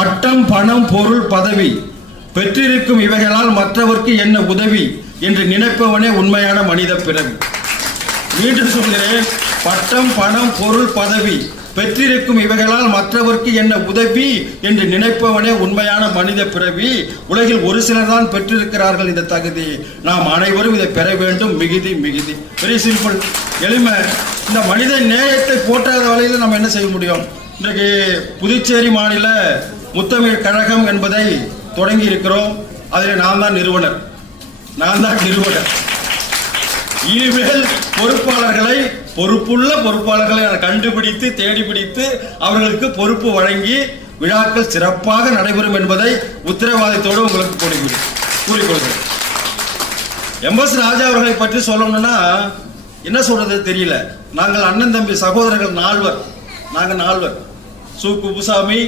பட்டம், பணம், பொருள், பதவி பெற்றிருக்கும் இவைகளால் மற்றவர்க்கு என்ன உதவி என்று நினைப்பவனே உண்மையான மனித பிறவி. மீண்டும் சொல்கிறேன், பட்டம், பணம், பொருள், பதவி பெற்றிருக்கும் இவைகளால் மற்றவர்க்கு என்ன உதவி என்று நினைப்பவனே உண்மையான மனித பிறவி. உலகில் ஒரு சிலர் தான் பெற்றிருக்கிறார்கள் இந்த தகுதி. நாம் அனைவரும் இதை பெற வேண்டும். மிகுதி மிகுதி. வெரி சிம்பிள், எளிமை. இந்த மனித நேயத்தை போற்றாத வகையில் நம்ம என்ன செய்ய முடியும்? இன்றைக்கு புதுச்சேரி மாநில முத்தமிழ் கழகம் என்பதை தொடங்கி இருக்கிறோம். அதில் நான் தான் நிறுவனர். இனிமேல் பொறுப்புள்ள பொறுப்பாளர்களை கண்டுபிடித்து தேடி பிடித்து அவர்களுக்கு பொறுப்பு வழங்கி விழாக்கள் சிறப்பாக நடைபெறும் என்பதை உத்தரவாதத்தோடு உங்களுக்கு கூறிக்கொள்கிறேன். எம்.எஸ். ராஜா அவர்களை பற்றி சொல்லணும்னா என்ன சொல்றது தெரியல. நாங்கள் அண்ணன் தம்பி சகோதரர்கள் நால்வர். சு. குப்புசாமி,